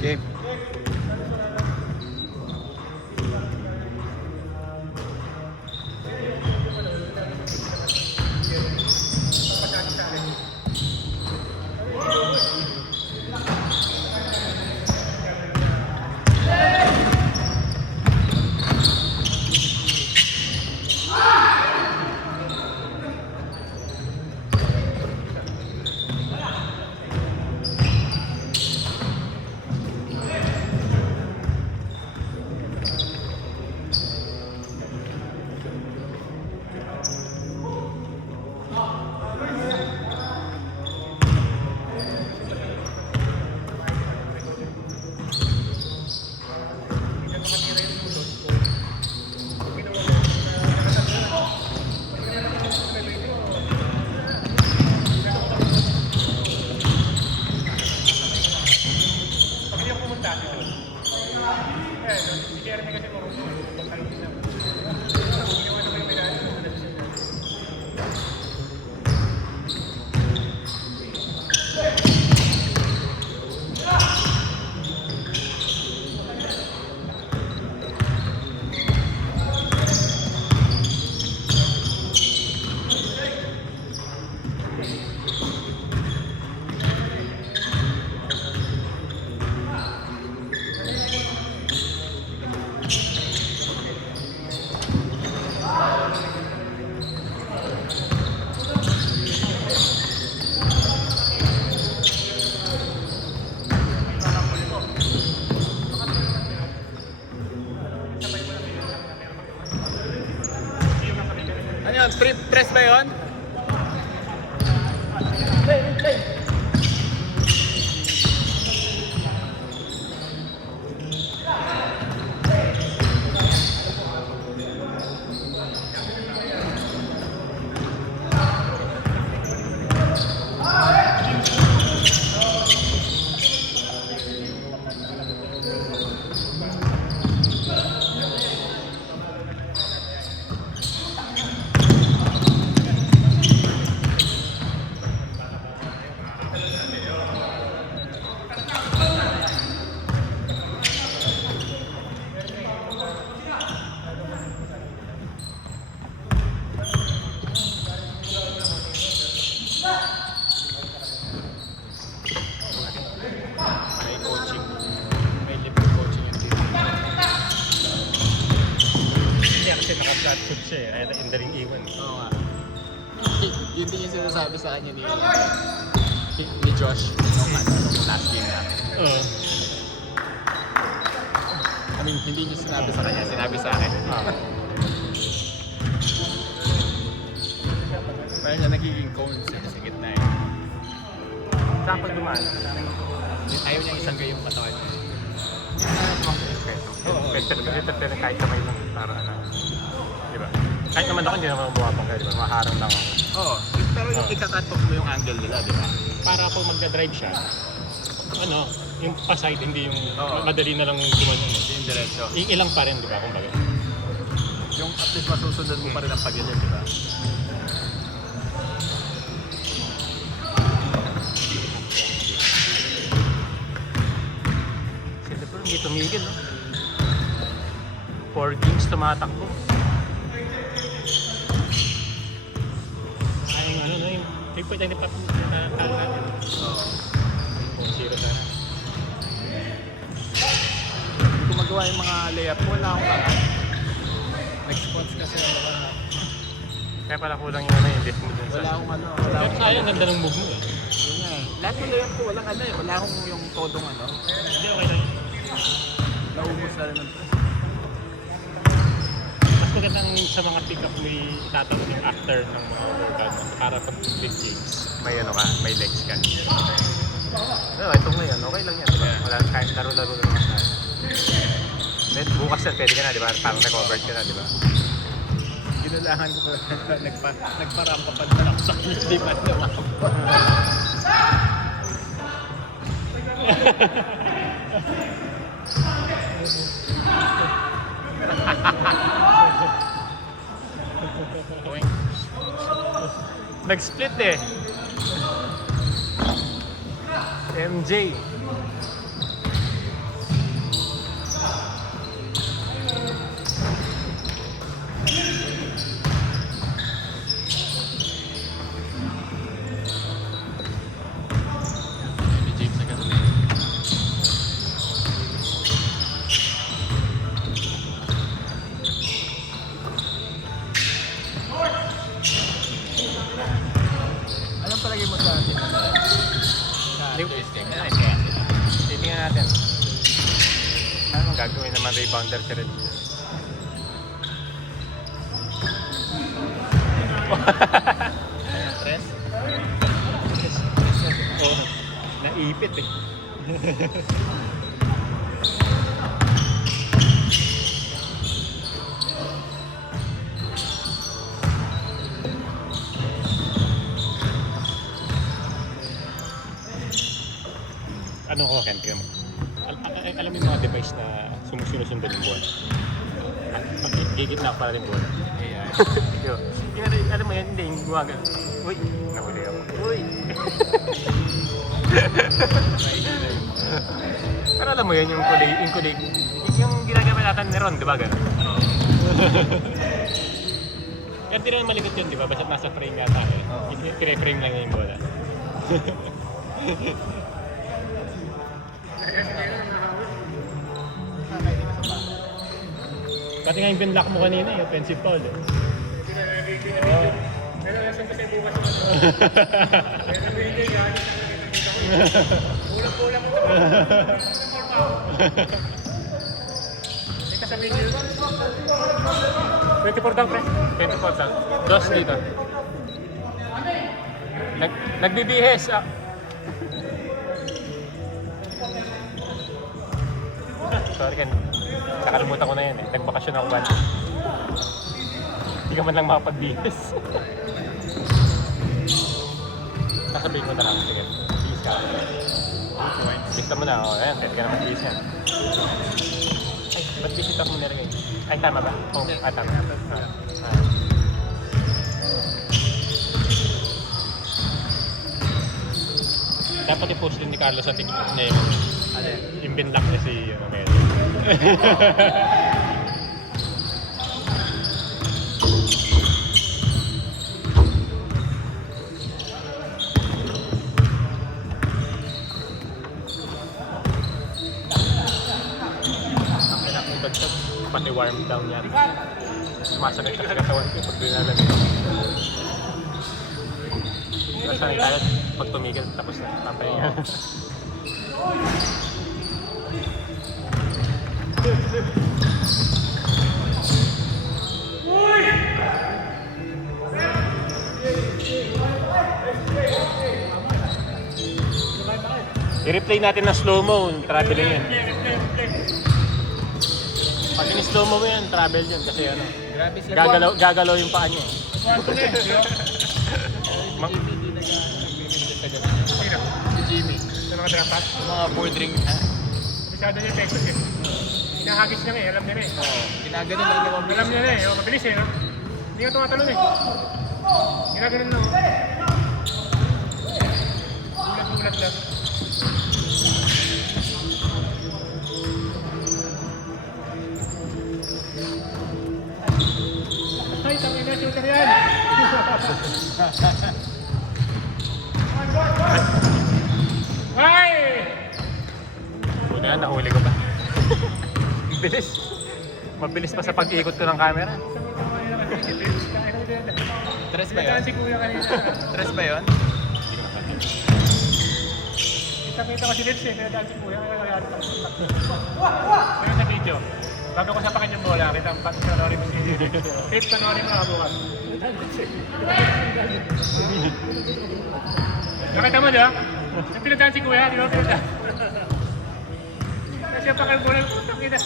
Game. Ano yun? Press ba yun? Nakasatod siya eh, ay indaling iwan. Oo nga. Yun din yung sinasabi sa kanya ni Josh nung last game namin. Oo. I mean, hindi niya sinabi sa kanya, sinabi sa akin. Parang niya nagiging cones sa gitna eh. Saan pag dumaan? Ayaw niya isang gayong katawan. Pero kahit kamay lang para ano. Diba? Kahit naman ako hindi naman bumabang kayo, diba? Maharang lang ako. Oo, pero yung ikakat-off mo yung angle nila, di ba? Para po magdadrive siya, ano, yung pa-side, hindi yung Oo. madali na lang gumanon. Yung diretso. Ilang pa rin, di ba? Kumbaga. Yung at least masusunod mo pa rin ang pagilid, di ba? Sila po, hindi tumigil, no? 4 games tumatakbo. Ay, yung ano na yung 3 point na talo natin. Oo. 0 na. Hindi ko magawa yung mga layup mo, wala akong kaka. Nag-spots kasi ako na. Kaya pala kulang yung ano yung lift mo dun sa... Wala akong ano, wala Pero akong... sayang, ganda ng move mo eh. Yun nga eh. Lahat ng layup ko, walang ano eh. Wala akong yung todong ano. Hindi, okay lang yun. Naubos na rin ng press. Mas magandang sa mga pick-up may itatawag yung after ng mga workout para pag big games. May ano ka, may legs ka. No, ito ngayon, okay lang yan, diba? Wala, kahit laro-laro lang naman tayo. Then bukas yan, pwede ka na, diba? Parang recovered ka na, diba? Ginulahan ko pa, nagparampa pa naman ako sa kanya, di ba naman? Nag-split eh. MJ. natin. Anong gagawin naman rebounder si Red? Tres? Oh, naipit eh. Ano ko, Ken? Alam mo yung mga device na sumusunod yung buwan? Gigit na para rin buwan. Ayan. Alam mo yan, hindi yung gumagal. Uy, nahuli ako. Uy! Pero alam mo yan, yung kulig, yung ginagawa natin ni Ron, di ba gano'n? Yan din naman malikot yun, di ba? Basta't nasa frame nga tayo. Kine-frame lang niya yung bola. Pati nga yung binlock mo kanina, yung offensive foul. Eh. Pero nasan kasi bukas naman. Pero hindi yan. Ulang-ulang mo. May kasabihin nyo. 24 down, pre. 24 down. Dos dito. Nagbibihes. Ah. Sorry, Ken. Nakalimutan ko na yan eh. Nagbakasyon ako ba? Hindi ka man lang makapagbihis. Sasabihin ko na lang. Sige. Bihis ka. Bihis mo na. O, ayan. Pwede ka na magbihis yan. Ay, ba't bihis ako nilagay? Ay, tama ba? Oo, tama. Dapat i-post din ni Carlos sa TikTok niya yung binlock niya si Mel. Ang pinakibagtag, pati warm down yan. Sumasakit sa katawan ko pag binalagay. Nasanay tayo pag tumigil tapos na papahinga. I-replay natin ng slow-mo, traveling yun. Pag in-slow-mo mo yan, travel yun kasi ano, Grabe sila. gagalaw yung paa niya. Si Jimmy. Sa mga drapat. Yung mga board ring. Ha? Masyado niya Texas eh. Hinahagis niya alam niya na eh. Oo. Ginaganon lang yung Alam niya na eh. Oh, mabilis eh. No? Hindi ka tumatalon eh. Ginaganon lang. Gulat-gulat lang. Ay, tangin na shooter yan! Ay! Una, nahuli ko ba? Bilis. Mabilis pa sa pag-ikot ko ng camera. Tres ba yun? Si Kuya kanina. Tres ba yun? Kita ko si Lips eh, kaya dahil si Kuya, kaya kaya pero sa video, bago ko sa pakin yung bola, kita ang pati sa lori mo si Lips. Lips, panoorin mo ako bukas. Nakita mo diba? Yung pinagdaan si Kuya, di ba pinagdaan? Kasi yung pakin bola, putang ina.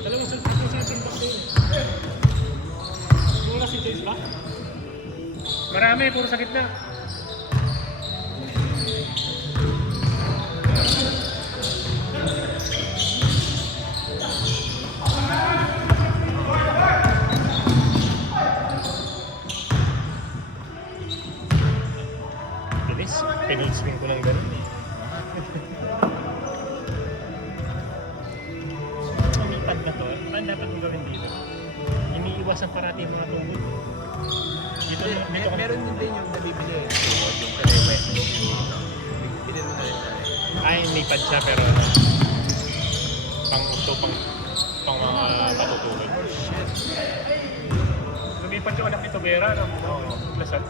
Dalawang sulpit yung sinitimbak din. Wala si James ba? Marami, puro sakit na. Bilis. Pinil-swing ko ng ganun eh. Lumipad na to. Paano dapat mo gawin dito? Iniiwasan parati yung mga tungkol. Dito, dito ka. Meron din yung nabibili. Yung kay West. Bilhin mo na rin tayo. Ay, nipad siya pero pang mga patutuloy. Lumipat yung anak ni Tobera ng Lasal.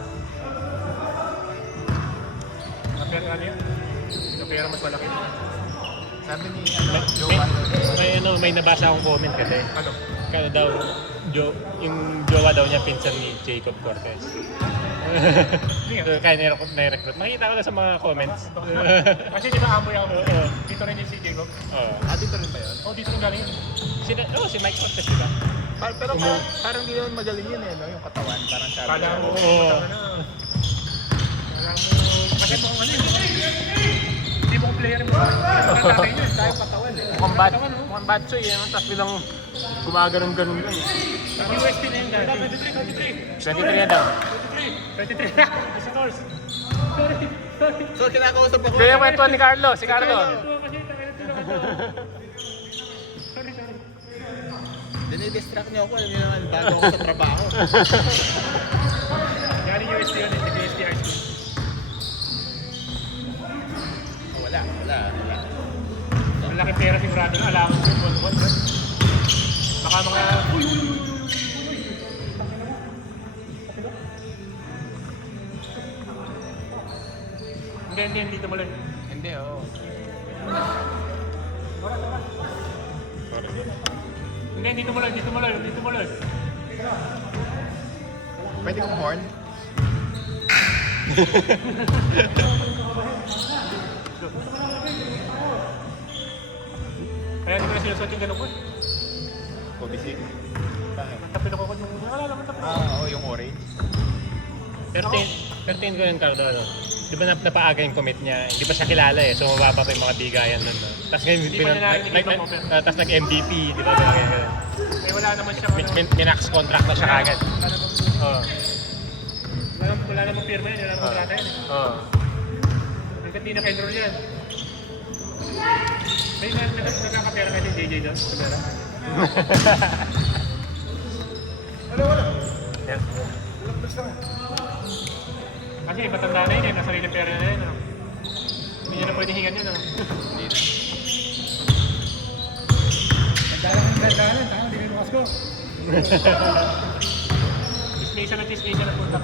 Pero ano yun? pera mas malaki. Sabi ni May nabasa akong comment kasi. Ano? Kaya daw, yung jowa daw niya pinsan ni Jacob Cortez. Kaya nai-recruit. Makita ko na sa mga comments. Kasi di ba amoy ako? Oo. Dito rin yung si Jacob. Oo. dito rin ba yun? Oh, dito rin galing yun. Si Mike Cortez, di ba? Pero parang hindi naman magaling yun eh, no? Yung katawan. Parang sabi. Kala mo, Oo. kala mo, kasi mo ano yun. Hindi mo player mo. Tatay yun, tayo katawan eh. Mukhang bad choy, eh. Tapos bilang gumaganon-ganon lang. Ang UST na yun dati. 23. 23 na daw. 23. Kasi Tors. Sorry. So, kinakausap ako. Kaya kwento ni Carlo, si Carlo. Sorry. Dinidistract niyo ako. Alam niyo naman, bago ako sa trabaho. Yan yung UST yun eh. UST High School. Wala. Ang laki pera sigurado na alam ko yung one. Baka mga... Hindi, dito mo lang. Hindi, oo. Hindi, dito mo lang. Pwede kong horn? Kaya hindi ko na sinusot yung ganun ko. Pobisi. Bakit? Tapin ako yung... Naalala mo tapin. Oo, yung orange. Pero tingin ko yun, Carlo, ano? Di ba napaaga yung commit niya? Hindi pa siya kilala eh. So mababa pa yung mga bigayan nun. No? Tapos ngayon, Hindi pa niya nakikita yung offer. tapos nag-MVP, di ba? Ganyan. Eh wala naman siya. Minax contract na siya kagad. Oo. Wala namang firma yun. Wala namang kontrata yan. Oo. Hanggat di naka-enroll yan. May nagkakapera kayo ni JJ doon? Kapera? Yan. Kasi matanda na yun eh. Nasa rin pera na yun. Ano? Hindi niya na pwede hingan yun. Ano? Hindi na. Nagdalan. Tama, hindi rin bukas ko. Disneysa na punta.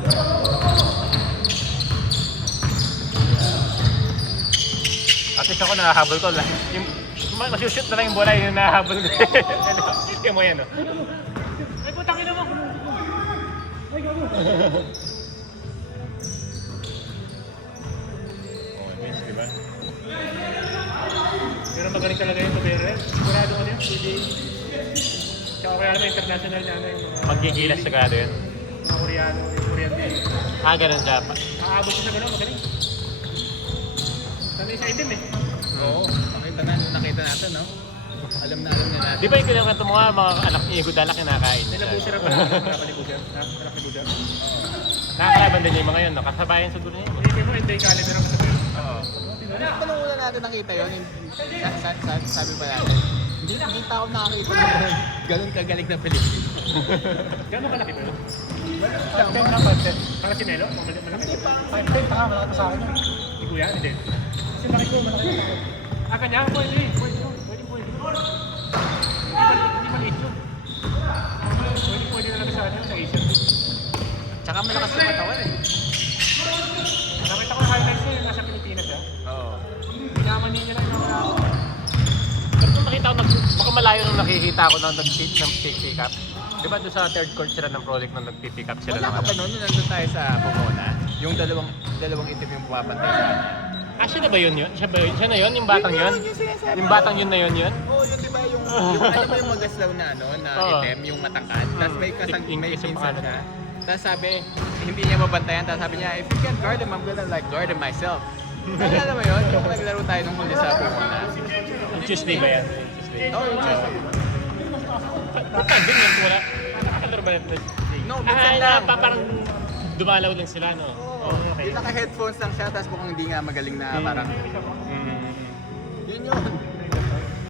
At least ako nakahabol ko. Yung masushoot na lang yung bola, yung nakahabol ko. Yung mo yan, no? Ay, putang ina mo! Ay, gago! Diba? Pero magaling talaga yung Tobera. Sigurado ko yun. Tsaka kaya naman international na ano yung mga... Magigilas sa gado yun. Mga Koreano, yung Korean din. Ganun siya. Nakaabot siya sa gano'n, magaling. Sanay sa itim eh. Oo, nakita natin, no? Alam na natin. Di ba yung kinakanta mo nga, mga anak ni Igudala kinakain na siya? Nilabuser ako. Anak ni Buser. Anak ni Buser. Nakakalaban din niya yung mga yun, no? Kasabayan siguro niya. Hindi mo, hindi ka alam na sa Tobera. Oo. Ano una natin nakita yun? Sabi ba natin? Hindi ako nakakita ng ganun kagaling na Pilipino. Gano'n kalaki ba yun? Content na content. Kala si Melo? Malaki. Hindi pa. Content ha, malaki sa akin. Hindi ko yan, hindi. Kasi laki ko, malaki ako. Kanya, pwede. Pwede. Hindi maliit yun. Pwede na lang sa ano, sa Asia. Tsaka malakas yung katawan eh. Nakita ko na highlights niya yung nasa Pilipinas siya. Oo. Pinaman niya lang yung mga... Pero kung nakita ko, baka malayo nung nakikita ko nang nag-pick up. Di ba doon sa third court sila ng project nung nag-pick up sila Wala ng ka ba nun? Nung nandun tayo sa Pomona? Yung dalawang itim yung pumapantay sa atin. Siya na ba yun? Siya na yun? Yung batang yun? sinasabi Yung batang yun na yun? Oo, yun di ba yung alam mo yung magaslaw na ano, na Oo. itim, yung matangkad. Tapos may may Isang pinsan pangalan siya. na. Tapos sabi, hindi niya mabantayan. Tapos sabi niya, if you can't guard him, I'm gonna like guard him myself. Alam mo yun? Yung naglaro tayo nung huli sa Pomona. Yung Tuesday ba yan? Tuesday. Oo, yung Tuesday. Patag din yun. Wala. Nakakalaro ba yun? No, minsan lang. Parang dumalaw lang sila, no? Oo, yung naka-headphones lang siya, tapos mukhang hindi nga magaling na parang, Mm. yun.